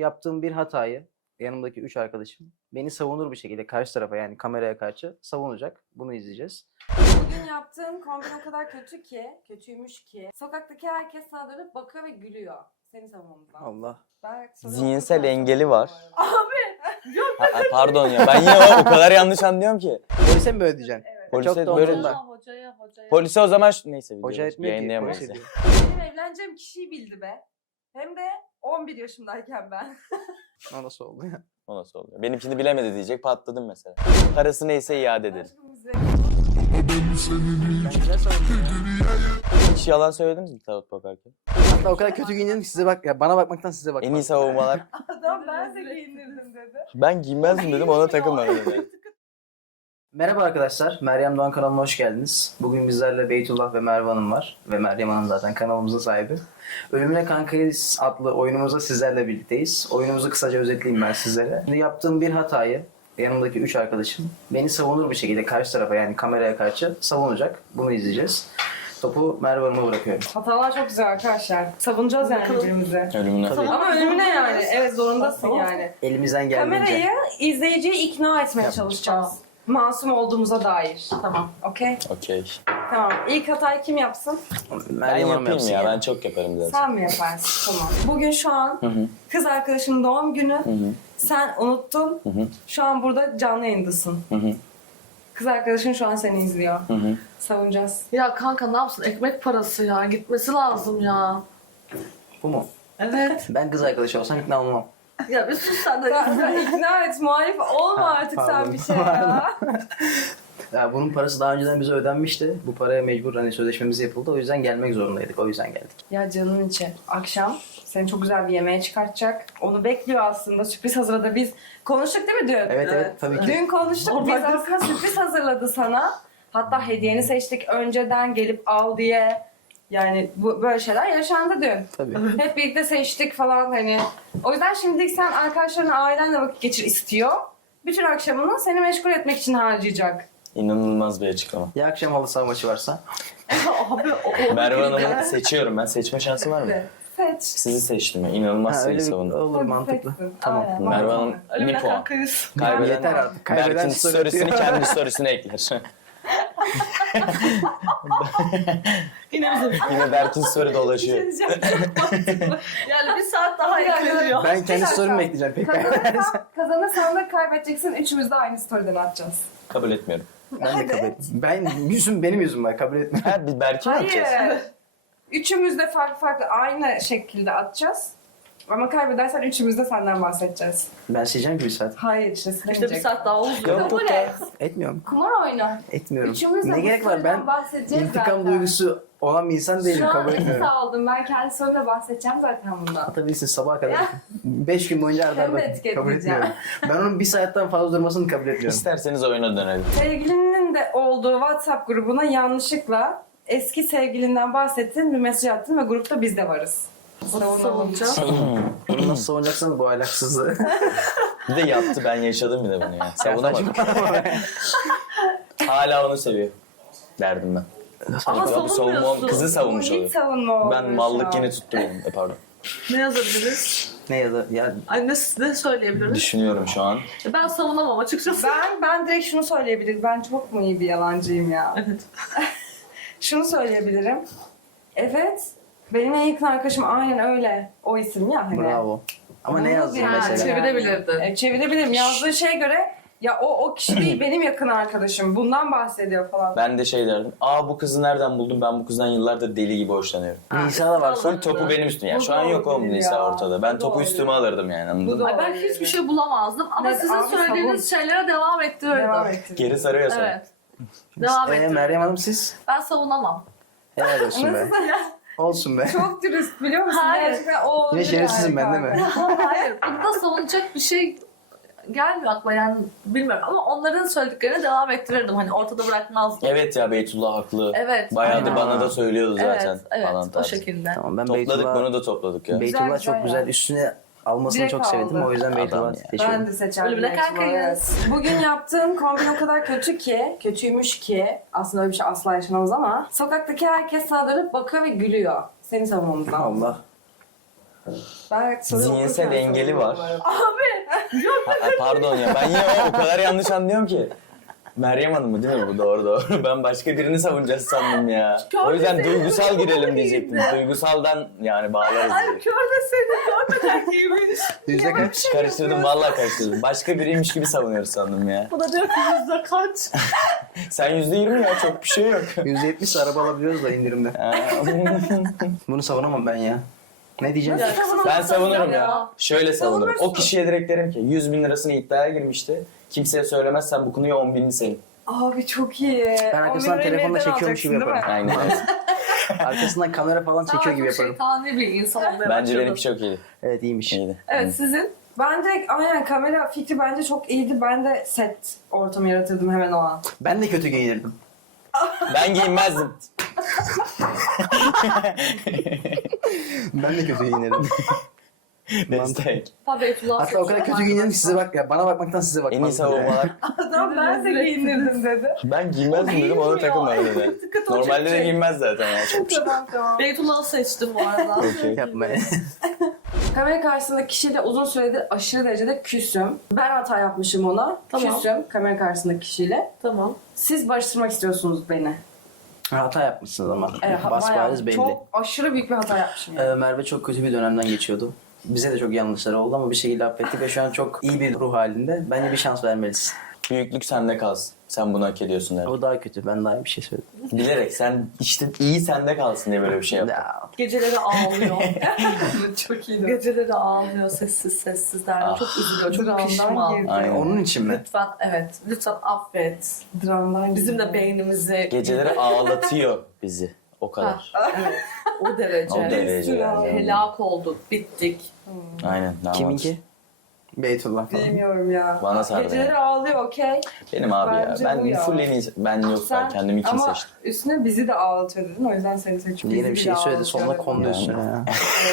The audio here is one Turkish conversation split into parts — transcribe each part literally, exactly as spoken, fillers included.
yaptığım bir hatayı yanımdaki üç arkadaşım beni savunur bir şekilde karşı tarafa, yani kameraya karşı savunacak. Bunu izleyeceğiz. Bugün yaptığın kombin o kadar kötü ki, kötüymüş ki sokaktaki herkes sana dönüp bakıyor ve gülüyor. Seni savunmamızdan. Allah. Ben sana Zihinsel okudum. engeli var. Abi! Yok. Ha, ha, pardon ya, ben yine o, o kadar yanlış anlıyorum ki. Polise mi böyle diyeceksin? Evet. Polise Çok da böyle- umurumda. Hocaya, hocaya. Polise o zaman şu- neyse Hoca biliyoruz, etmiyor ki. yayınlayamayız Polis ya. ediyor. Benim evleneceğim kişiyi bildi be. Hem de on bir yaşımdayken ben. O nasıl oldu ya? O nasıl oluyor? Benimkini bilemedi diyecek, patladım mesela. Parası neyse iade edelim. Aşkım bize- Ben güzel savundum ya. Hiç yalan söylediniz mi tarot bakarken? Hatta o kadar kötü giyindim ki size bak, ya bana bakmaktan size bakmak. En iyi savunmalar. Adam ben de giyindirdim dedi. Ben giymezdim dedim, ona takılmadım dedi. Merhaba arkadaşlar, Meryem Doğan kanalına hoş geldiniz. Bugün bizlerle Beytullah ve Merve Hanım var. Ve Meryem Hanım zaten kanalımızın sahibi. Ölümüne Kankayız adlı oyunumuzda sizlerle birlikteyiz. Oyunumuzu kısaca özetleyeyim ben sizlere. Şimdi yaptığım bir hatayı yanımdaki üç arkadaşım beni savunur bir şekilde karşı tarafa, yani kameraya karşı savunacak. Bunu izleyeceğiz. Topu Merve Hanım'a bırakıyorum. Hatalar çok güzel arkadaşlar. Savunacağız yani birbirimizi. Ölümüne. Tabii. Ama ölümüne yani. Evet, zorundasın yani. Elimizden geldiğince. Kamerayı izleyiciyi ikna etmeye Yapmış. çalışacağız. Masum olduğumuza dair. Tamam. Okey? Okey. Tamam. İlk hatayı kim yapsın? Ben Meryem Hanım yapayım yapsın ya, yani. ben çok yaparım zaten. Sen mi yaparsın? Tamam. Bugün şu an Hı hı. kız arkadaşının doğum günü. Hı hı. Sen unuttun. Hı hı. Şu an burada canlı yayındasın. Hı hı. Kız arkadaşın şu an seni izliyor. Hı hı. Savunacağız. Ya kanka ne yapsın? Ekmek parası ya. Gitmesi lazım ya. Bu mu? Evet. Ben kız arkadaşı olsam ikna olmam. Ya bir sus sen de. Sen, sen ikna et, muhalif olma Ha, artık pardon. sen bir şey ya. Ya bunun parası daha önceden bize ödenmişti. Bu paraya mecbur, hani sözleşmemiz yapıldı. O yüzden gelmek zorundaydık. O yüzden geldik. Ya canın içi. Akşam seni çok güzel bir yemeğe çıkartacak. Onu bekliyor aslında. Sürpriz hazırladı. Biz konuştuk değil mi dün? Evet evet, tabii ki. Dün konuştuk. Normal Biz aslında sürpriz hazırladı sana. Hatta hediyeni seçtik önceden, gelip al diye. Yani bu böyle şeyler yaşandı dün. Tabii. Hep birlikte seçtik falan hani. O yüzden şimdilik sen arkadaşlarınla, ailenle vakit geçir istiyor. Bütün akşamını seni meşgul etmek için harcayacak. İnanılmaz bir açıklama. Ya akşam halı saha maçı varsa? Abi o, o Merve Hanım'ı seçiyorum ben. Seçme şansı var mı? Evet. Seç. Sizi seçtim ya. İnanılmaz Ha, sayı öyle bir savundum. olur, Tabii mantıklı. seçsin. Tamam. Aynen, Merve mantıklı. Hanım bir ölümüne puan. kankayız. Kaybeden, Yeter artık. Kaybeden Berk'in story storiesini atıyor. kendi storiesine ekler. Yine bizim. Yine Berk'in story dolaşıyor. Yani bir saat daha Bir dakika. ekleniyor. Ben kendi story'imi bekleyeceğim pek. Kazanırsan, kazanırsan da kaybedeceksin. Üçümüz de aynı story'den atacağız. Kabul etmiyorum. Ben de kabul etmem. Ben yüzüm benim yüzüm var, kabul etmem. Ha, biz Berk'i mi atacağız? Hayır. Üçümüz de farklı farklı aynı şekilde atacağız. Ama kaybedersen üçümüz de senden bahsedeceğiz. Ben sileceğim ki bir saat. Hayır işte İşte bir silemeyecek. saat daha olacak. Yok, Kabul et. Etmiyorum. Kumar oyna. Etmiyorum. Üçümüz de Ne bu gerek var? story'den Ben bahsedeceğiz intikam zaten. duygusu olan bir insan değilim, Şu an kabul iki etmiyorum. sağ oldum. Ben kendi sorumla bahsedeceğim zaten bundan. Atabilirsin sabaha kadar. Ya. Beş gün boyunca arda Hem de arda etiketleyeceğim. kabul etmiyorum. Ben onun bir saatten fazla durmasını kabul etmiyorum. İsterseniz oyuna dönelim. Sevgilinin de olduğu WhatsApp grubuna yanlışlıkla eski sevgilinden bahsettin, bir mesaj attın ve grupta biz de varız. Nasıl savunacağım? Bunu nasıl savunacaksınız bu ahlaksızlığı? Bir de yaptı, ben yaşadım bir de bunu ya. Savunamadım. Hala onu seviyor. Derdim ben. Ama Tabii savunma, savunmuyorsun. kızı savunmuş Hiç oluyor. savunma olmuyor Ben şu mallık an. yine tuttu benim. E, pardon. Ne yazabiliriz? Ne ya da ya Ay ne, ne söyleyebiliriz? Düşünüyorum şu an. Ben savunamam açıkçası. Ben, ben direkt şunu söyleyebilirim. Ben çok mu iyi bir yalancıyım ya? Evet. Şunu söyleyebilirim. Evet, benim en yakın arkadaşım aynen öyle. O isim ya hani. bravo. Ama ne Anladın yazdın yani? mesela? Çevirebilirdin. E, çevirebilirim. Yazdığı şeye göre ya o o kişi değil benim yakın arkadaşım. Bundan bahsediyor falan. Ben de şey derdim. Aa, bu kızı nereden buldum? Ben bu kızdan yıllardır deli gibi hoşlanıyorum. Nisa da var. Sonra topu benim üstüme. Yani Bu şu an yok oğlum doğru Nisa ya. ortada. Ben Bu topu doğru. üstüme alırdım yani, anladın Bu mı? Ay ben hiçbir şey bulamazdım ama Evet, sizin abi, söylediğiniz savun. şeylere devam ettirirdim. Devam ettir. Geri sarıyor sonra. Evet. Devam Ee, ettirirdim. Meryem Hanım siz? Ben savunamam. Helal olsun be. Olsun be. Çok dürüst biliyor musun? Hayır. Gerçekten o olabilir Yine şerefsizim ben değil mi? Hayır. Bunda savunacak bir şey gelmiyor aklıma yani bilmiyorum ama onların söylediklerine devam ettirirdim. Hani ortada bırakmazdım. Evet ya, Beytullah haklı. Evet. Bayağı da Aynen. bana da söylüyordu zaten. Evet, evet falan o tarzı. şekilde. Tamam, ben Topladık Beytullah, bunu da topladık ya. Beytullah Güzel, çok güzel güzel ya. üstüne almasını Direkt çok sevdim. aldı. O yüzden Adam Beytullah ya. seçiyorum. Ben de seçerdim. Ölümüne büyük ihtimalle, kankayız. evet. Bugün yaptığım kombin o kadar kötü ki, kötüymüş ki, aslında öyle bir şey asla yaşanamaz ama sokaktaki herkes sana dönüp bakıyor ve gülüyor. Seni savunmamızdan. Allah. Ben soru Zihinsel okurken engeli soruyorum var. bu arada. Ha, ha, pardon ya ben yine o, o kadar yanlış anlıyorum ki. Meryem Hanım mı değil mi bu? Doğru doğru. Ben başka birini savunacağız sandım ya. O yüzden duygusal girelim diyecektim. Duygusaldan yani bağlarız Ay diye. kör de seni görmeden giymiş. Yüzde kaç? Karıştırdım vallahi karıştırdım. Başka biriymiş gibi savunuyoruz sandım ya. Bu da diyor ki yüzde kaç? Sen yüzde yirmi ya çok bir şey yok. yüzde yetmiş araba alabiliyoruz da indirimde. Ha. Bunu savunamam ben ya. Ne diyeceğim? Nasıl savunamazsın Ben savunurum ya. ya? Şöyle savunurum. O Savunursun. kişiye direkt derim ki yüz bin lirasını iddiaya girmişti. Kimseye söylemezsen bu konuya on binini senin. Abi çok iyi. Ben arkasından On bin telefonla lirayı çekiyormuş gibi evden yaparım. alacaksın, Aynen. Arkasından kamera falan çekiyor gibi Çok yaparım. şeytani bir insan olmaya Bence başladım. benimki çok iyiydi. Evet iyiymiş. İyiydi. Evet sizin? değil mi? Bence aynen kamera fikri bence çok iyiydi. Ben de set ortamı yaratırdım hemen o an. Ben de kötü giyinirdim. Ben giyinmezdim. Ben de kötü giyinirdim. Destek. Tabii Etullah. Hatta o kadar kötü giyinirdim ki size bak ya. Bana bakmaktan size En bakmazdım. iyi savunmalar. Adam ben de giyinirdim dedi. Ben giymezdim dedim ona takılma dedi. Normalde de giymez zaten ya. Çok bir şey. Tamam tamam. Beytullah'ı seçtim bu arada. Okey. Yapma ya. Kamera karşısındaki kişiyle uzun süredir aşırı derecede küsüm. Ben hata yapmışım ona. Tamam. Küsüm kamera karşısındaki kişiyle. Tamam. Siz barıştırmak istiyorsunuz beni. Hata yapmışsınız ama. Evet, Bas bayağı bariz belli. Çok aşırı büyük bir hata yapmışım yani. Ee, Merve çok kötü bir dönemden geçiyordu. Bize de çok yanlışlar oldu ama bir şekilde affettik ve şu an çok iyi bir ruh halinde. Bence bir şans vermelisin. Büyüklük sende kalsın. Sen bunu hak ediyorsun derim. O daha kötü. Ben daha iyi bir şey söyledim. Bilerek sen işte iyi sende kalsın diye böyle bir şey yap. Ya, Geceleri ağlıyor. Çok iyiydi. Geceleri ağlıyor sessiz sessiz derler. Ah. Çok üzülüyor. Çok Dramdan pişman. girdi. Aynen. onun için mi? Lütfen evet. Lütfen affet. Dramdan Bizim girdi. de beynimizi... Geceleri ağlatıyor bizi. O kadar. Evet. O derece. O derece yani. Helak olduk. Bittik. Aynen. damat. Kiminki? Beytullah falan. Bilmiyorum ya. Bana sardı Geceleri yani. ağlıyor okey. Benim abi Bence ya. bu Ben ya. full en iyi. Ben yok ben kendimi için ama seçtim. üstüne bizi de ağlatıyor dedin. O yüzden seni seçtim. Yine bir Bizi şey de söyledi ağlatıyor sonuna dedin. kondu Yani. üstüne ya.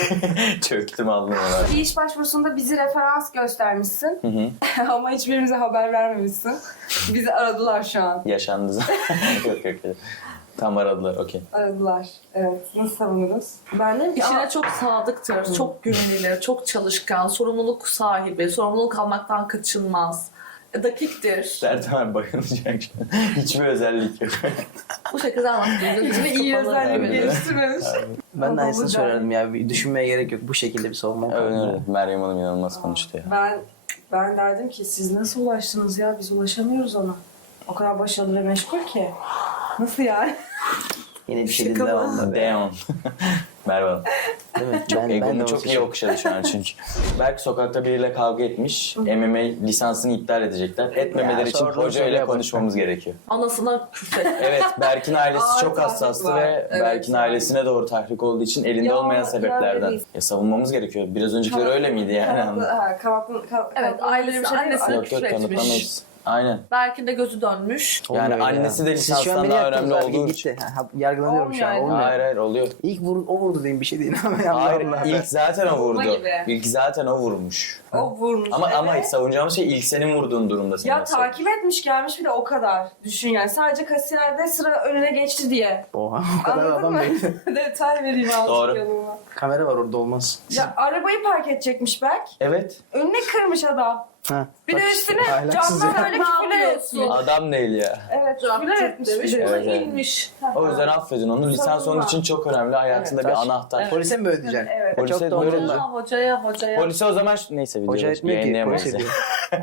Çöktüm aldım ona. Bir iş başvurusunda bizi referans göstermişsin Hı hı. ama hiçbirimize haber vermemişsin. Bizi aradılar şu an. Yaşandı zaten. yok yok yok. Tam aradılar okey. Aradılar. Evet. Nasıl savunuruz? Ben de İşine çok sadıktır, çok güvenilir, çok çalışkan, sorumluluk sahibi, sorumluluk almaktan kaçınmaz. Dakiktir. Derdim abi bayılacak şu an. Hiçbir özellik yok. Bu şekilde anlattığınızda hiçbir iyi kapalı. özellik Evet. geliştirmemiş. Ben de Ama aynısını bu söylerdim ya. Bir düşünmeye gerek yok. Bu şekilde bir savunma Öyle yapalım. öyle. Meryem Hanım inanılmaz konuştu ya. Ben ben derdim ki siz nasıl ulaştınız ya? Biz ulaşamıyoruz ona. O kadar başarılı ve meşgul ki. Nasıl yani? Yine bir şey Şaka dinle mı? olmadı. Deon. Merhaba. Değil mi? Çok ben, egomu ben de çok çok iyi okşadı şu an çünkü. Berk sokakta biriyle kavga etmiş. M M A lisansını iptal edecekler. Etmemeleri Ya, için sorduğun hoca ile soruya bak. konuşmamız gerekiyor. Anasına küfret. Evet, Berk'in ailesi Ağır çok tahrik hassastı var. ve Evet. Berk'in ailesine doğru tahrik olduğu için elinde Ya, olmayan ya sebeplerden. değil. Ya savunmamız gerekiyor. Biraz öncekiler Tamam. öyle miydi yani? Kavaklı, ha, kavaklı, kav- Evet, kavaklı- ailesi annesine Yok yok küfür etmiş. kanıtlamayız. Aynen. Belki de gözü dönmüş. Yani Olmuyor annesi de Siz şu an lisanstan beni daha yaktınız önemli abi, olduğu gitti. Ha, ha, yargılanıyorum şu an. Olmuyor. Olmuyor. Hayır hayır oluyor. İlk vur, o vurdu diyeyim bir şey değil ama ya Hayır Allah. ilk zaten o Vurma vurdu. gibi. İlk zaten o vurmuş. O vurmuş. Ama ama evet. savunacağımız şey ilk senin vurduğun durumda. sen Ya nasıl- takip etmiş gelmiş bir de o kadar. Düşün yani sadece kasiyerde sıra önüne geçti diye. Oha o kadar Anladın adam mı? değil. Detay vereyim azıcık Doğru. yanıma. Kamera var orada olmaz. Ya arabayı park edecekmiş Berk. Evet. Önüne kırmış adam. Ha, Bir bak de işte, üstüne ahlaksız camdan ya. öyle Ne küfürler yapıyorsun? etmiş. Adam değil ya. Evet Cevap küfürler etmiş. demiş, bir de. bu da Evet, evet. inmiş. O yüzden affedin onu. Lisans onun için çok önemli. Hayatında Evet, bir taş. anahtar. Polise mi ödeyeceksin? Evet. Çok Polise da böyle- umurumda. Hocaya, hocaya, hocaya. Polise o zaman şu- neyse video Hoca etmiyor ki, yayınlayamayız polis ya. ediyor.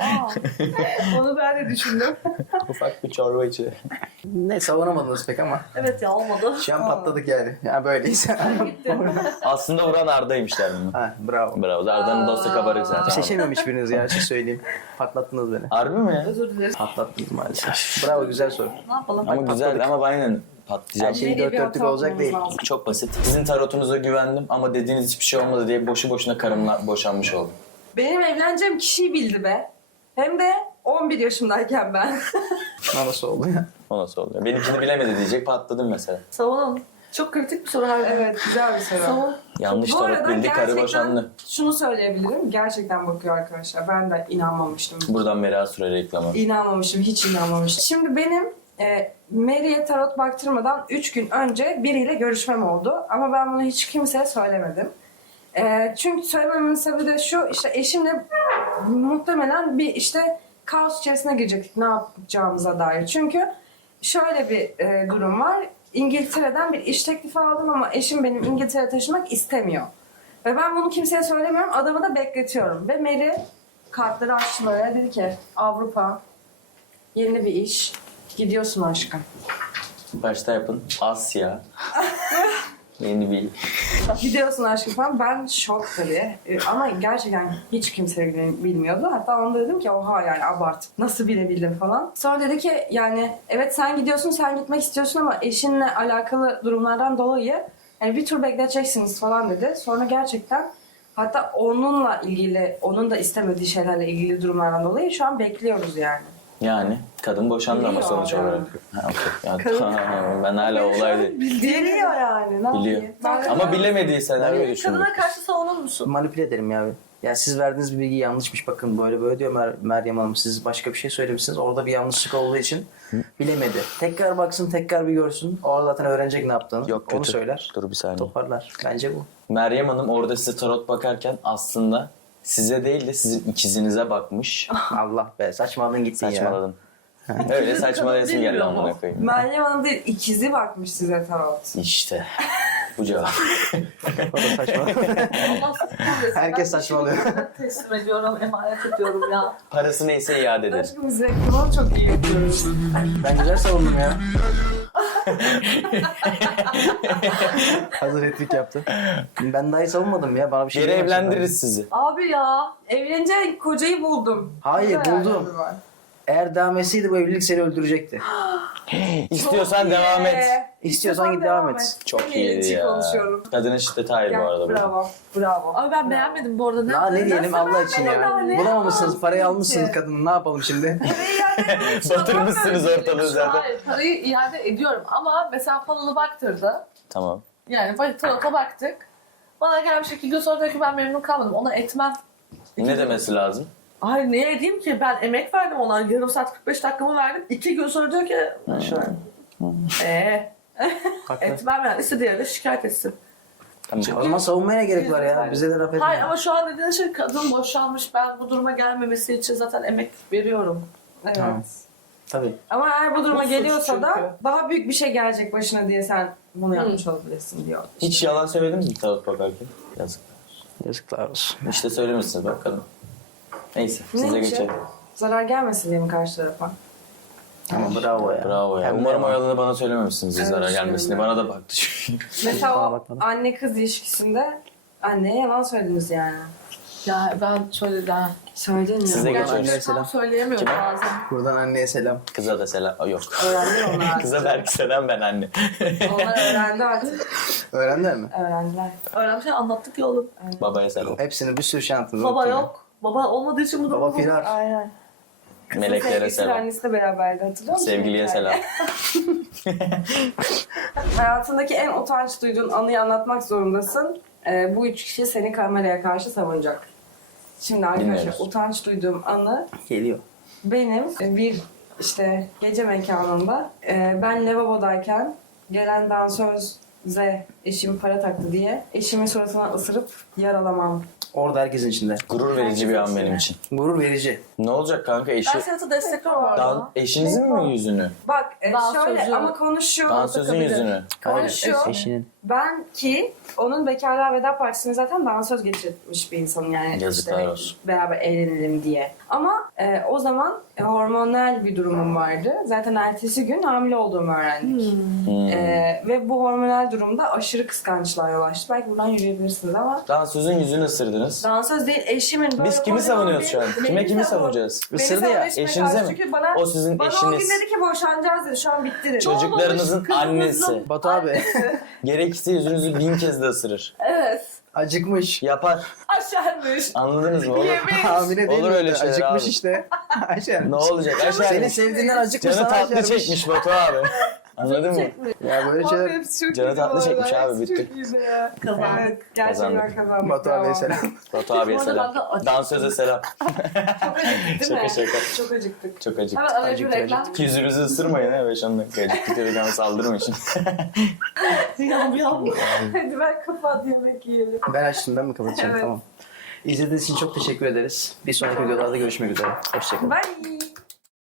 Aa, Onu ben de düşündüm. Ufak bir çorba içi. Ne savunamadınız pek ama. evet ya olmadı. Şu an patladık yani. Ya böyleyse. Aslında vuran Arda'ymış derdim. ha bravo. Bravo. Arda'nın dostu kabarık zaten. Seçemiyorum hiçbiriniz ya açık söyleyeyim. Patlattınız beni. Harbi mi ya? Özür dileriz. Patlattınız maalesef. Bravo güzel soru. Ne yapalım? Ama güzel ama aynen patlayacağım. Her şey Nereye dört bir dörtlük hata olacak bulmamız değil. lazım. Çok basit. Sizin tarotunuza güvendim ama dediğiniz hiçbir şey olmadı diye boşu boşuna karımla boşanmış oldum. Benim evleneceğim kişiyi bildi be. Hem de on bir yaşımdayken ben. Ha, nasıl oldu ya? O nasıl oluyor? Benimkini bilemedi diyecek patladım mesela. Savunun. Çok kritik bir soru harbiden. Evet güzel bir soru. Savun. Yanlış Bu tarot arada bildi karı gerçekten boşandı. şunu söyleyebilirim. Gerçekten bakıyor arkadaşlar. Ben de inanmamıştım. Buradan Mera Süre reklamı. İnanmamışım. Hiç inanmamıştım. Şimdi benim e, Mary'e tarot baktırmadan üç gün önce biriyle görüşmem oldu. Ama ben bunu hiç kimseye söylemedim. Ee, çünkü söylememin sebebi de şu, işte eşimle muhtemelen bir işte kaos içerisine girecektik ne yapacağımıza dair. Çünkü şöyle bir e, durum var. İngiltere'den bir iş teklifi aldım ama eşim benim İngiltere'ye taşımak istemiyor. Ve ben bunu kimseye söylemiyorum. Adamı da bekletiyorum. Ve Mary kartları açtı böyle. Dedi ki Avrupa, yeni bir iş. Gidiyorsun aşkım. Başta yapın. Asya. Yeni bir... Gidiyorsun aşkım falan. Ben şok tabii. Ee, Ama gerçekten hiç kimse bilmiyordu. Hatta onda dedim ki oha yani abart. Nasıl bilebildin falan. Sonra dedi ki yani evet sen gidiyorsun, sen gitmek istiyorsun ama eşinle alakalı durumlardan dolayı yani bir tur bekleteceksiniz falan dedi. Sonra gerçekten hatta onunla ilgili, onun da istemediği şeylerle ilgili durumlardan dolayı şu an bekliyoruz yani. Yani kadın boşandı ama Biliyor sonuç yani. olarak. Ha, okey. Ya, Kadın- tamam, ben hala olaydı. Biliyor yani. Ne Biliyor. yapayım? Ama bilemediği senaryo düşündük. Kadına karşı savunur musun? Manipüle ederim ya. Ya siz verdiğiniz bir bilgi yanlışmış bakın böyle böyle diyor Mer- Meryem Hanım. Siz başka bir şey söylemişsiniz. Orada bir yanlışlık olduğu için bilemedi. Tekrar baksın, tekrar bir görsün. Orada zaten öğrenecek ne yaptığını. Yok kötü. Onu söyler. Dur bir saniye. Toparlar. Bence bu. Meryem Hanım orada size tarot bakarken aslında size değil de sizin ikizinize bakmış. Allah be, saçmaladın gittin ya. Saçmaladın. Öyle saçmalayasın geldi Bilmiyor amına mu? koyayım. Meryem Hanım değil, ikizi bakmış size tarot. İşte. Bu cevap. O da saçma. Allah kahretsin. Herkes Ben saçmalıyor. işimi teslim ediyorum, emanet ediyorum ya. Parası neyse iade edin. Aşkım biz reklamı çok iyi yapıyoruz. Ben güzel savundum ya. Hazır etrik yaptı. Ben daha iyi savunmadım ya. Bana bir şey Geri diyemezsin evlendiririz sizi. Abi ya. Evlenecek kocayı buldum. Hayır, Güzel buldum. hayatım var. ben. Eğer devam etseydi bu evlilik seni öldürecekti. İstiyorsan Çok devam iyi. et. İstiyorsan git devam et. Çok Senin iyiydi için ya. konuşuyorum. Kadının şiddeti hayır Gel, bu arada. bu. bravo, bravo. Abi ben beğenmedim bu arada. Ne Ya ne diyelim Nasıl Allah için ya. beğenmedin? Bulamamışsınız, parayı Ne almışsınız ki? kadını. Ne yapalım şimdi? Batırmışsınız ortalığı zaten. Hayır, parayı iade ediyorum ama mesela falalı baktırdı. Tamam. Yani bak- tarota baktık. Bana gelmiş iki gün sonra diyor ki ben memnun kalmadım. Ona etmem. Ne demesi lazım? Hayır niye edeyim ki? Ben emek verdim ona. Yarım saat kırk beş dakikamı verdim. İki gün sonra diyor ki şöyle. Eee Haklı. etmem yani. İstediği yerde şikayet etsin. Tamam. O zaman savunmaya ne gerek var ya? Bize de laf etme. Hayır ama şu an dediğin şey kadın boşanmış. Ben bu duruma gelmemesi için zaten emek veriyorum. Evet. Tamam. Tabii. Ama eğer bu duruma Suç geliyorsa çünkü. da daha büyük bir şey gelecek başına diye sen bunu yapmış olabilirsin diyor. Hiç yalan söyledin mi tarot bakarken? Yazık. Yazıklar olsun. İşte söylemişsiniz bakalım. Neyse size Ne için? geçelim. Zarar gelmesin diye mi karşı tarafa? Ama bravo ya. Bravo ya. Hem de Umarım o ama. yalanı bana söylememişsinizdir Evet, zarar gelmesini. düşünüyorum. Bana da baktı çünkü. Mesela Bana o bakmadım. anne kız ilişkisinde anneye yalan söylediniz yani. Ya ben şöyle daha... Söyledin mi? Size Buradan geçiyoruz. anneye Tam selam. söyleyemiyorum Kime? bazen. Buradan anneye selam. Kıza da selam. Aa, yok. Öğrendiler onlar artık. Kıza belki selam ben anne. Onlar öğrendi artık. Öğrendiler mi? Öğrendiler. Öğrenmiş anlattık ya oğlum. Babaya selam. Hepsini bir sürü şey anlattınız. Baba unuttum ya. yok. Baba olmadığı için bu Baba durum. firar. Aynen. Meleklere Sevgilisiyle selam. annesi de beraberdi hatırlıyor musun? Sevgiliye selam. Hayatındaki en utanç duyduğun anıyı anlatmak zorundasın. Ee, bu üç kişi seni kameraya karşı savunacak. Şimdi arkadaşlar Dinliyoruz. utanç duyduğum anı Geliyor. benim bir işte gece mekanında e, ben lavabodayken gelen dansöze eşim para taktı diye eşimin suratına ısırıp yaralamam. Orada herkesin içinde. Gurur verici bir an benim için. Gurur verici. Ne olacak kanka eşi? Ben Sedat'ı destekliyorum bu arada. Dan, eşinizin mi yüzünü? Bak e, Dansözü- şöyle ama konuşuyor. Dansözün takabilir. yüzünü. Konuşuyor. Eşinin. Ben ki onun bekarlığa veda partisini zaten dansöz geçirmiş bir insanım yani. Yazıklar işte olsun. Beraber eğlenelim diye. Ama e, o zaman e, hormonal bir durumum vardı. Zaten ertesi gün hamile olduğumu öğrendik. Hmm. E, ve bu hormonal durumda aşırı kıskançlığa yol açtı. Belki buradan yürüyebilirsiniz ama Dansözün yüzünü ısırdınız. dansöz değil eşimin böyle Biz kimi kocaman savunuyoruz bir- şu an? Beni Kime kimi savun- savunacağız? Beni Isırdı savun ya, eşime eşinize karşı. mi? Çünkü bana, O sizin bana o gün eşiniz. dedi ki boşanacağız dedi. Şu an bitti dedi. Çocuklarınızın Kızınızın- annesi. Batu abi Gerekirse yüzünüzü bin kez de ısırır. Evet. acıkmış. Yapar. Aşermiş. Anladınız mı oğlum? Yemiş. Hamile değil Olur mi? öyle şeyler Acıkmış abi. işte. Ayşe. Ne olacak? Aşağı Seni sevdiğinden acıkmış Canı sana tatlı aşermiş. çekmiş Batu abi. Anladın mı? Ya böyle şeyler... hepsi çok Canı iyiydi tatlı bu çekmiş arada. abi, Hepsi bitti. Çok iyiydi ya. Kazandık. Evet, gerçekten Kazandık. kazandık. Batu abiye Bravo. selam. Batu abiye Bu arada selam. ben de acı- Dansöze selam. Çok acıktık değil Şaka mi? şaka. Çok acıktık. Çok acık. Hemen araya bir Acıktı, reklam. Yüzümüzü ısırmayın ha beş on dakika. Acıktık dedik ama saldırma şimdi. Yam yam. Hadi ben kapat yemek yiyelim. Ben açtım, ben mi kapatacağım? Evet. Tamam. İzlediğiniz için çok teşekkür ederiz. Bir sonraki videolarda görüşmek üzere. Hoşçakalın. Bye.